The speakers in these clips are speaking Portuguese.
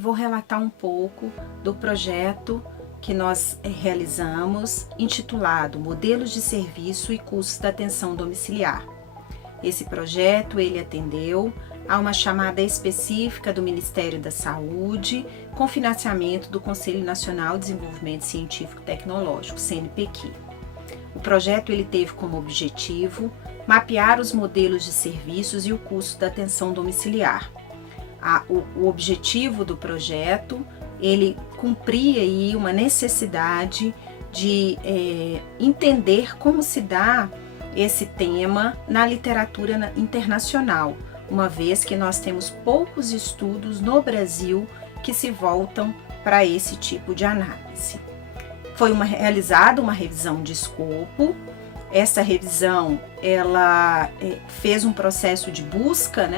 Vou relatar um pouco do projeto que nós realizamos, intitulado Modelos de Serviço e Custos da Atenção Domiciliar. Esse projeto, ele atendeu a uma chamada específica do Ministério da Saúde, com financiamento do Conselho Nacional de Desenvolvimento Científico e Tecnológico, CNPq. O projeto, ele teve como objetivo mapear os modelos de serviços e o custo da atenção domiciliar. O objetivo do projeto, ele cumpria aí uma necessidade de entender como se dá esse tema na literatura internacional, uma vez que nós temos poucos estudos no Brasil que se voltam para esse tipo de análise. Foi realizada uma revisão de escopo. Essa revisão, ela fez um processo de busca,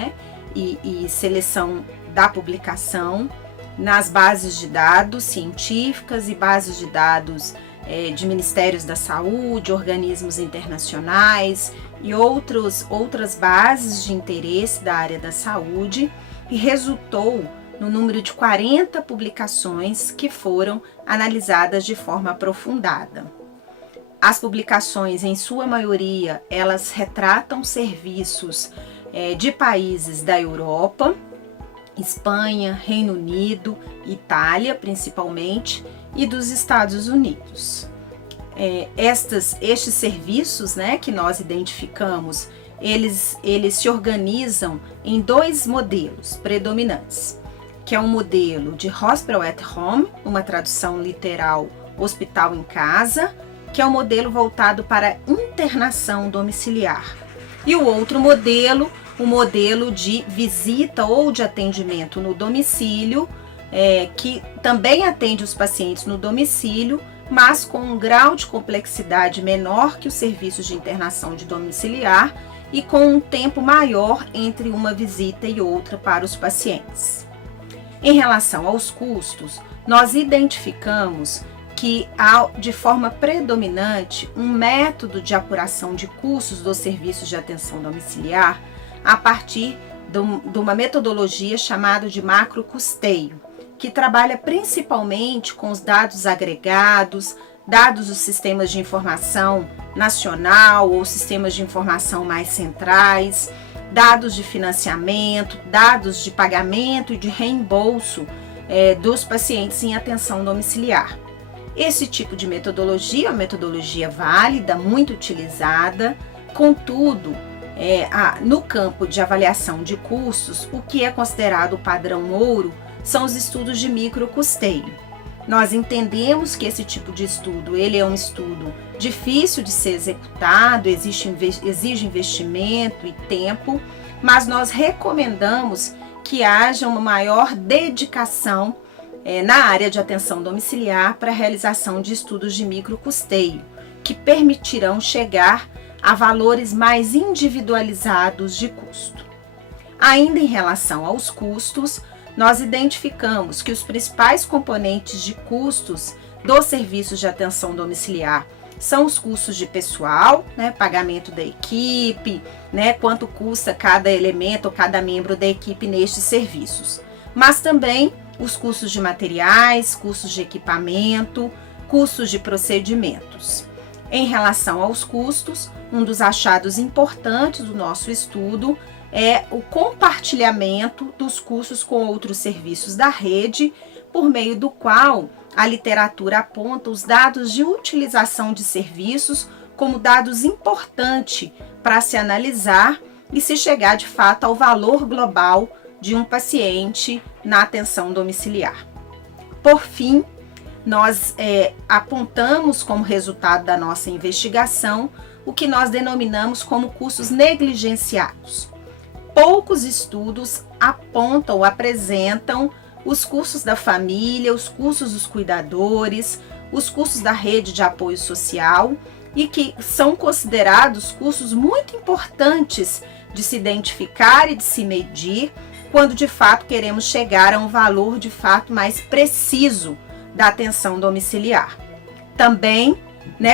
e seleção da publicação nas bases de dados científicas e bases de dados de ministérios da saúde, organismos internacionais e outras bases de interesse da área da saúde, e resultou no número de 40 publicações que foram analisadas de forma aprofundada. As publicações, em sua maioria, elas retratam serviços de países da Europa, Espanha, Reino Unido, Itália principalmente, e dos Estados Unidos. Estes serviços, que nós identificamos, eles se organizam em dois modelos predominantes, que é um modelo de Hospital at Home, uma tradução literal, hospital em casa, que é um modelo voltado para internação domiciliar. E o outro modelo, o modelo de visita ou de atendimento no domicílio, que também atende os pacientes no domicílio, mas com um grau de complexidade menor que os serviços de internação de domiciliar e com um tempo maior entre uma visita e outra para os pacientes. Em relação aos custos, nós identificamos que há, de forma predominante, um método de apuração de custos dos serviços de atenção domiciliar a partir de uma metodologia chamada de macrocusteio, que trabalha principalmente com os dados agregados, dados dos sistemas de informação nacional ou sistemas de informação mais centrais, dados de financiamento, dados de pagamento e de reembolso dos pacientes em atenção domiciliar. Esse tipo de metodologia é uma metodologia válida, muito utilizada, contudo, no campo de avaliação de custos, o que é considerado o padrão ouro são os estudos de microcusteio. Nós entendemos que esse tipo de estudo, ele é um estudo difícil de ser executado, exige investimento e tempo, mas nós recomendamos que haja uma maior dedicação na área de atenção domiciliar para a realização de estudos de microcusteio, que permitirão chegar a valores mais individualizados de custo. Ainda em relação aos custos, nós identificamos que os principais componentes de custos dos serviços de atenção domiciliar são os custos de pessoal, pagamento da equipe, quanto custa cada elemento ou cada membro da equipe nestes serviços, mas também os custos de materiais, custos de equipamento, custos de procedimentos. Em relação aos custos, um dos achados importantes do nosso estudo é o compartilhamento dos custos com outros serviços da rede, por meio do qual a literatura aponta os dados de utilização de serviços como dados importantes para se analisar e se chegar de fato ao valor global de um paciente na atenção domiciliar. Por fim, nós apontamos como resultado da nossa investigação o que nós denominamos como custos negligenciados. Poucos estudos apontam ou apresentam os custos da família, os custos dos cuidadores, os custos da rede de apoio social, e que são considerados custos muito importantes de se identificar e de se medir quando de fato queremos chegar a um valor de fato mais preciso da atenção domiciliar. Também,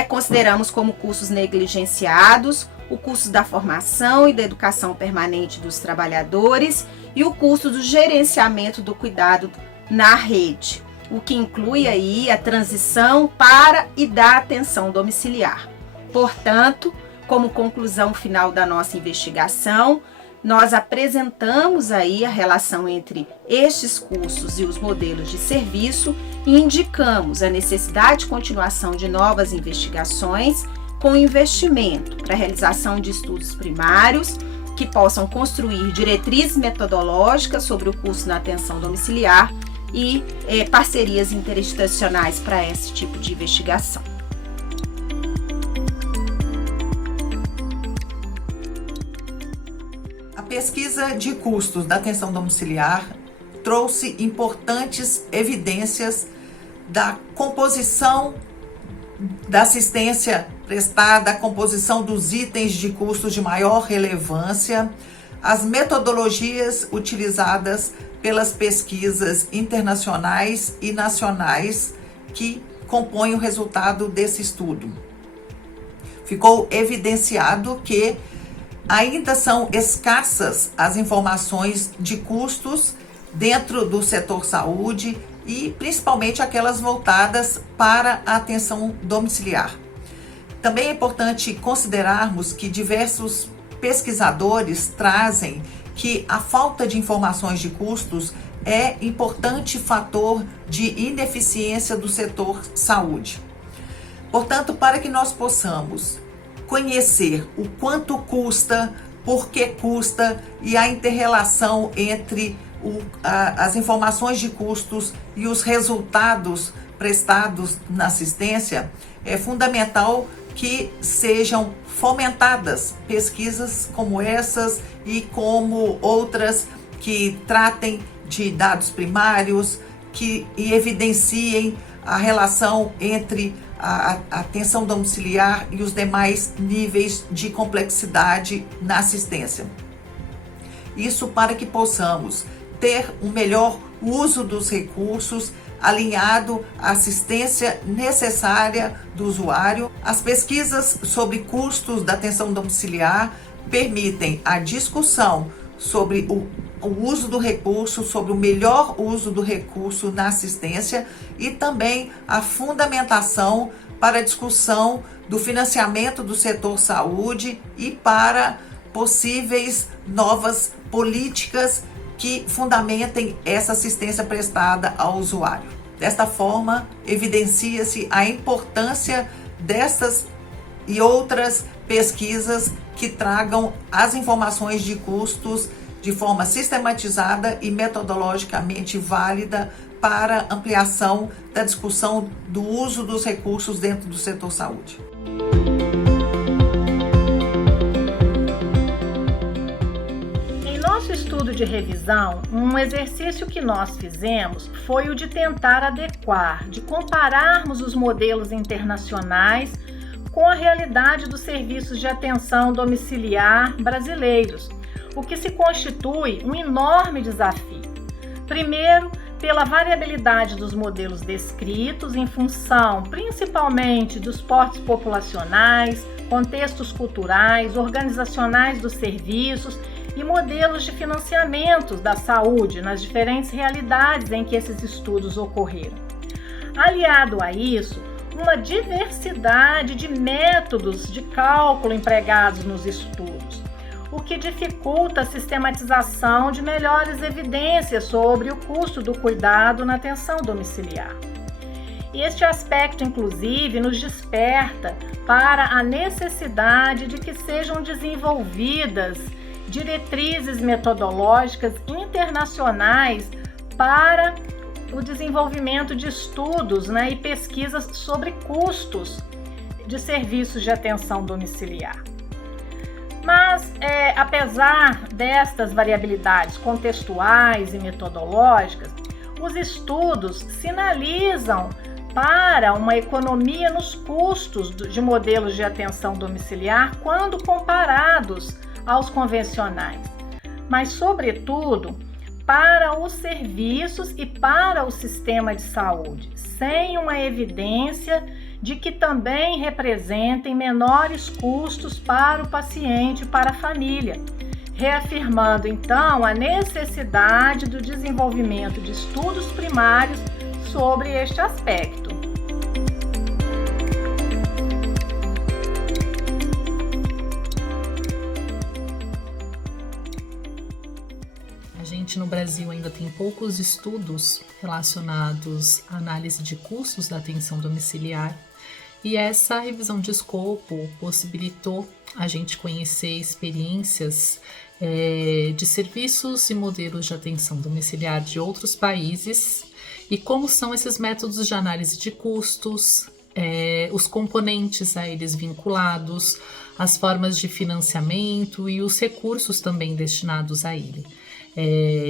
consideramos como custos negligenciados o custo da formação e da educação permanente dos trabalhadores e o custo do gerenciamento do cuidado na rede, o que inclui aí a transição para e da atenção domiciliar. Portanto, como conclusão final da nossa investigação, nós apresentamos aí a relação entre estes custos e os modelos de serviço e indicamos a necessidade de continuação de novas investigações com investimento para a realização de estudos primários que possam construir diretrizes metodológicas sobre o custo na atenção domiciliar e parcerias interinstitucionais para esse tipo de investigação. A pesquisa de custos da atenção domiciliar trouxe importantes evidências da composição da assistência prestada, a composição dos itens de custos de maior relevância, as metodologias utilizadas pelas pesquisas internacionais e nacionais que compõem o resultado desse estudo. Ficou evidenciado que ainda são escassas as informações de custos dentro do setor saúde e principalmente aquelas voltadas para a atenção domiciliar. Também é importante considerarmos que diversos pesquisadores trazem que a falta de informações de custos é importante fator de ineficiência do setor saúde. Portanto, para que nós possamos conhecer o quanto custa, por que custa e a inter-relação entre as informações de custos e os resultados prestados na assistência, é fundamental que sejam fomentadas pesquisas como essas e como outras que tratem de dados primários, que evidenciem a relação entre a atenção domiciliar e os demais níveis de complexidade na assistência. Isso para que possamos ter um melhor uso dos recursos alinhado à assistência necessária do usuário. As pesquisas sobre custos da atenção domiciliar permitem a discussão sobre o uso do recurso, sobre o melhor uso do recurso na assistência e também a fundamentação para a discussão do financiamento do setor saúde e para possíveis novas políticas que fundamentem essa assistência prestada ao usuário. Desta forma, evidencia-se a importância dessas e outras pesquisas que tragam as informações de custos de forma sistematizada e metodologicamente válida para ampliação da discussão do uso dos recursos dentro do setor saúde. Nosso estudo de revisão, um exercício que nós fizemos foi o de tentar adequar, de compararmos os modelos internacionais com a realidade dos serviços de atenção domiciliar brasileiros, o que se constitui um enorme desafio. Primeiro, pela variabilidade dos modelos descritos em função principalmente dos portes populacionais, contextos culturais, organizacionais dos serviços e modelos de financiamento da saúde nas diferentes realidades em que esses estudos ocorreram. Aliado a isso, uma diversidade de métodos de cálculo empregados nos estudos, o que dificulta a sistematização de melhores evidências sobre o custo do cuidado na atenção domiciliar. Este aspecto, inclusive, nos desperta para a necessidade de que sejam desenvolvidas diretrizes metodológicas internacionais para o desenvolvimento de estudos, e pesquisas sobre custos de serviços de atenção domiciliar. Mas, apesar destas variabilidades contextuais e metodológicas, os estudos sinalizam para uma economia nos custos de modelos de atenção domiciliar quando comparados aos convencionais, mas, sobretudo, para os serviços e para o sistema de saúde, sem uma evidência de que também representem menores custos para o paciente e para a família, reafirmando então a necessidade do desenvolvimento de estudos primários sobre este aspecto. A gente no Brasil ainda tem poucos estudos relacionados à análise de custos da atenção domiciliar, e essa revisão de escopo possibilitou a gente conhecer experiências de serviços e modelos de atenção domiciliar de outros países e como são esses métodos de análise de custos, os componentes a eles vinculados, as formas de financiamento e os recursos também destinados a ele.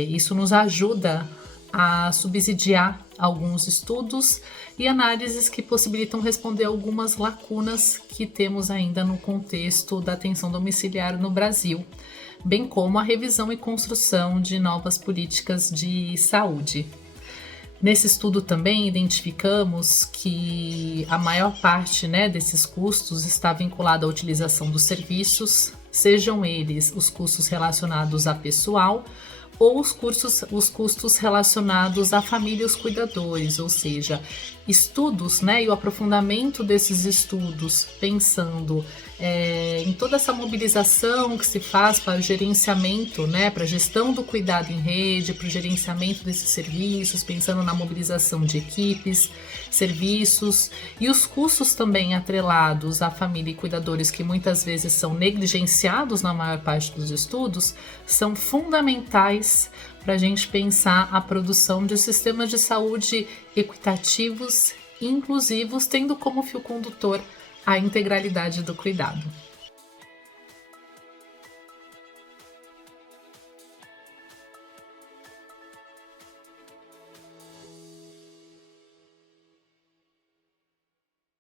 Isso nos ajuda a subsidiar alguns estudos e análises que possibilitam responder algumas lacunas que temos ainda no contexto da atenção domiciliar no Brasil, bem como a revisão e construção de novas políticas de saúde. Nesse estudo também identificamos que a maior parte, desses custos está vinculada à utilização dos serviços, sejam eles os custos relacionados a pessoal ou os custos relacionados à família e os cuidadores, ou seja, estudos, e o aprofundamento desses estudos, pensando em toda essa mobilização que se faz para o gerenciamento, para a gestão do cuidado em rede, para o gerenciamento desses serviços, pensando na mobilização de equipes, serviços e os custos também atrelados à família e cuidadores que muitas vezes são negligenciados na maior parte dos estudos, são fundamentais para a gente pensar a produção de sistemas de saúde equitativos e inclusivos, tendo como fio condutor a integralidade do cuidado.